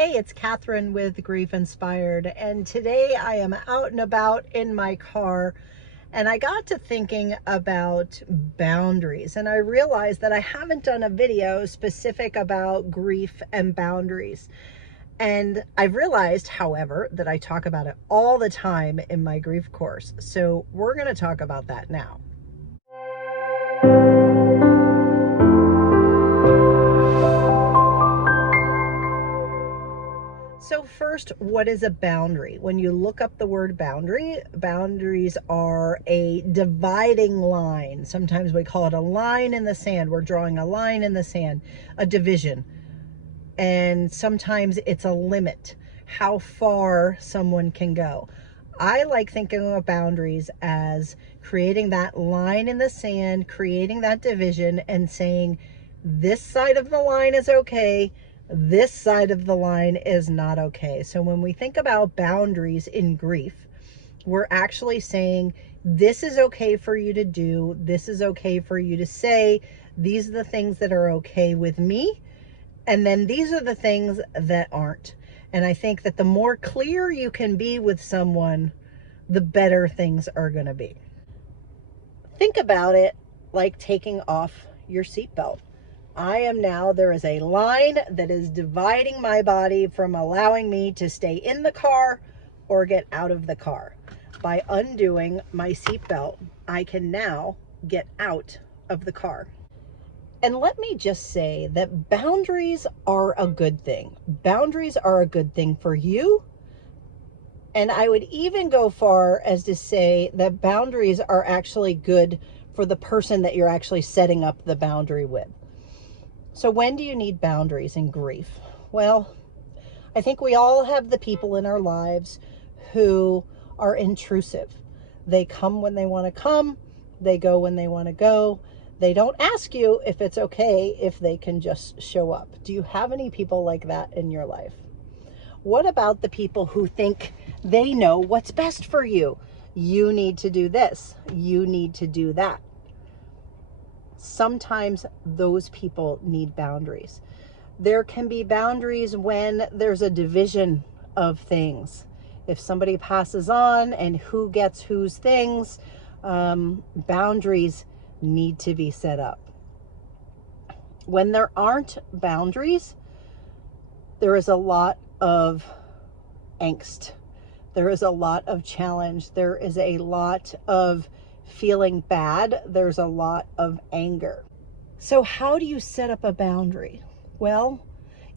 Hey, it's Catherine with GriefInspired, and today I am out and about in my car, and I got to thinking about boundaries, and I realized that I haven't done a video specific about grief and boundaries. And I've realized, however, that I talk about it all the time in my grief course, so we're going to talk about that now. So first, what is a boundary? When you look up the word boundary, boundaries are a dividing line. Sometimes we call it a line in the sand. We're drawing a line in the sand, a division. And sometimes it's a limit, how far someone can go. I like thinking of boundaries as creating that line in the sand, creating that division and saying, this side of the line is okay, this side of the line is not okay. So when we think about boundaries in grief, we're actually saying, this is okay for you to do, this is okay for you to say, these are the things that are okay with me, and then these are the things that aren't. And I think that the more clear you can be with someone, the better things are going to be. Think about it like taking off your seatbelt. There is a line that is dividing my body from allowing me to stay in the car or get out of the car. By undoing my seatbelt, I can now get out of the car. And let me just say that boundaries are a good thing. Boundaries are a good thing for you. And I would even go far as to say that boundaries are actually good for the person that you're actually setting up the boundary with. So when do you need boundaries in grief? Well, I think we all have the people in our lives who are intrusive. They come when they want to come. They go when they want to go. They don't ask you if it's okay if they can just show up. Do you have any people like that in your life? What about the people who think they know what's best for you? You need to do this. You need to do that. Sometimes those people need boundaries. There can be boundaries when there's a division of things. If somebody passes on and who gets whose things, boundaries need to be set up. When there aren't boundaries, there is a lot of angst. There is a lot of challenge. There is a lot of feeling bad. There's a lot of anger. So how do you set up a boundary? Well,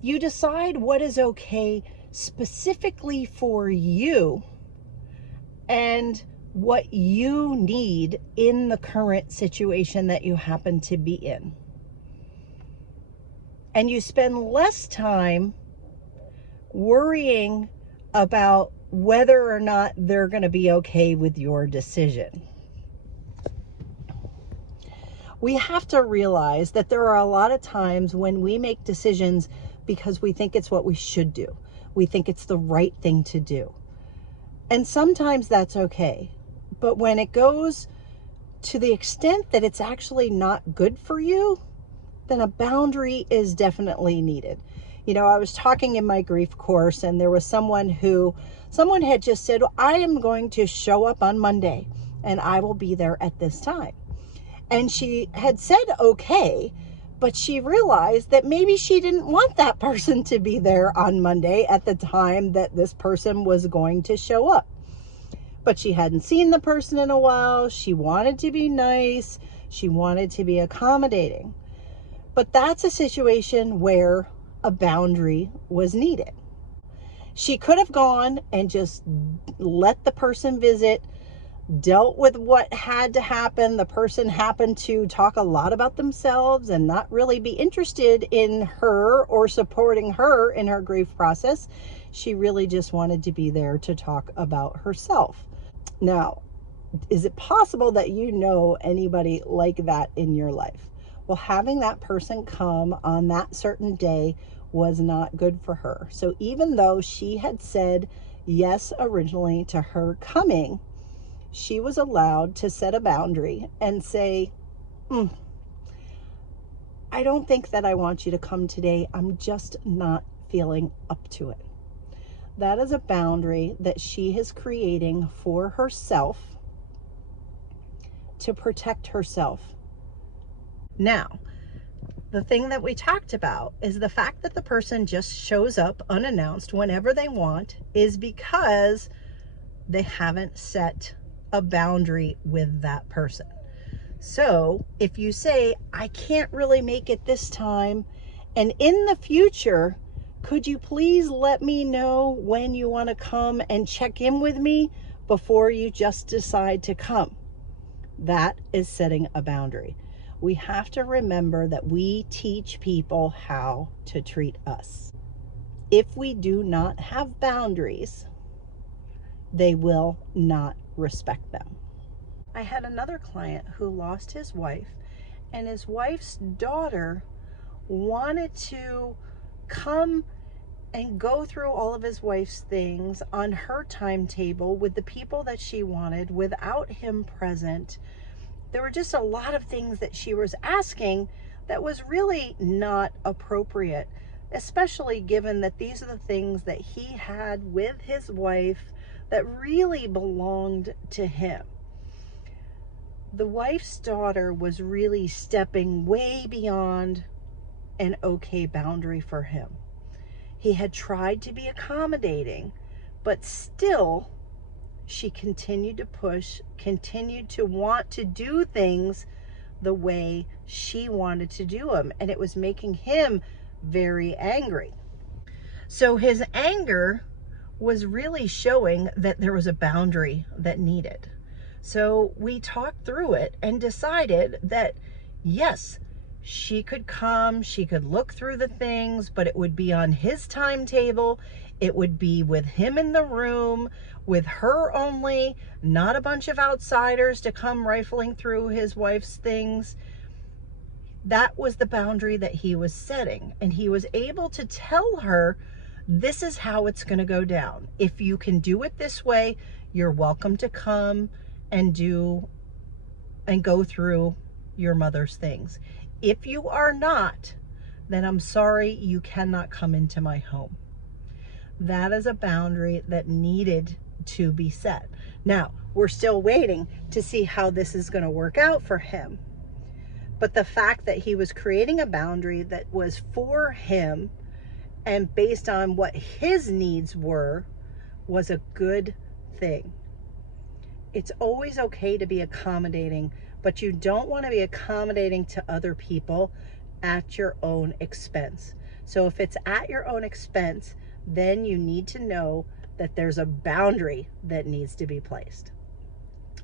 you decide what is okay specifically for you and what you need in the current situation that you happen to be in. And you spend less time worrying about whether or not they're going to be okay with your decision. We have to realize that there are a lot of times when we make decisions because we think it's what we should do. We think it's the right thing to do. And sometimes that's okay. But when it goes to the extent that it's actually not good for you, then a boundary is definitely needed. You know, I was talking in my grief course and there was someone had just said, I am going to show up on Monday and I will be there at this time. And she had said, okay, but she realized that maybe she didn't want that person to be there on Monday at the time that this person was going to show up. But she hadn't seen the person in a while. She wanted to be nice. She wanted to be accommodating. But that's a situation where a boundary was needed. She could have gone and just let the person visit, dealt with what had to happen. The person happened to talk a lot about themselves and not really be interested in her or supporting her in her grief process. She really just wanted to be there to talk about herself. Now, is it possible that you know anybody like that in your life? Well, having that person come on that certain day was not good for her. So even though she had said yes originally to her coming, she was allowed to set a boundary and say, I don't think that I want you to come today. I'm just not feeling up to it. That is a boundary that she is creating for herself to protect herself. Now, the thing that we talked about is the fact that the person just shows up unannounced whenever they want is because they haven't set a boundary with that person. So if you say, I can't really make it this time, and in the future, could you please let me know when you want to come and check in with me before you just decide to come? That is setting a boundary. We have to remember that we teach people how to treat us. If we do not have boundaries, they will not respect them. I had another client who lost his wife, and his wife's daughter wanted to come and go through all of his wife's things on her timetable with the people that she wanted without him present. There were just a lot of things that she was asking that was really not appropriate, especially given that these are the things that he had with his wife that really belonged to him. The wife's daughter was really stepping way beyond an okay boundary for him. He had tried to be accommodating, but still she continued to push, continued to want to do things the way she wanted to do them, and it was making him very angry. So his anger was really showing that there was a boundary that needed. So we talked through it and decided that yes, she could come, she could look through the things, but it would be on his timetable. It would be with him in the room, with her only, not a bunch of outsiders to come rifling through his wife's things. That was the boundary that he was setting. And he was able to tell her, this is how it's going to go down. If you can do it this way, you're welcome to come and go through your mother's things. If you are not, then I'm sorry, you cannot come into my home. That is a boundary that needed to be set. Now, we're still waiting to see how this is going to work out for him. But the fact that he was creating a boundary that was for him and based on what his needs were was a good thing. It's always okay to be accommodating, but you don't want to be accommodating to other people at your own expense. So if it's at your own expense, then you need to know that there's a boundary that needs to be placed.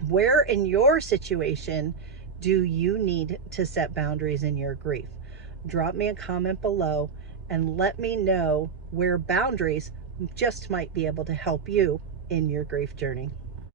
Where in your situation do you need to set boundaries in your grief? Drop me a comment below and let me know where boundaries just might be able to help you in your grief journey.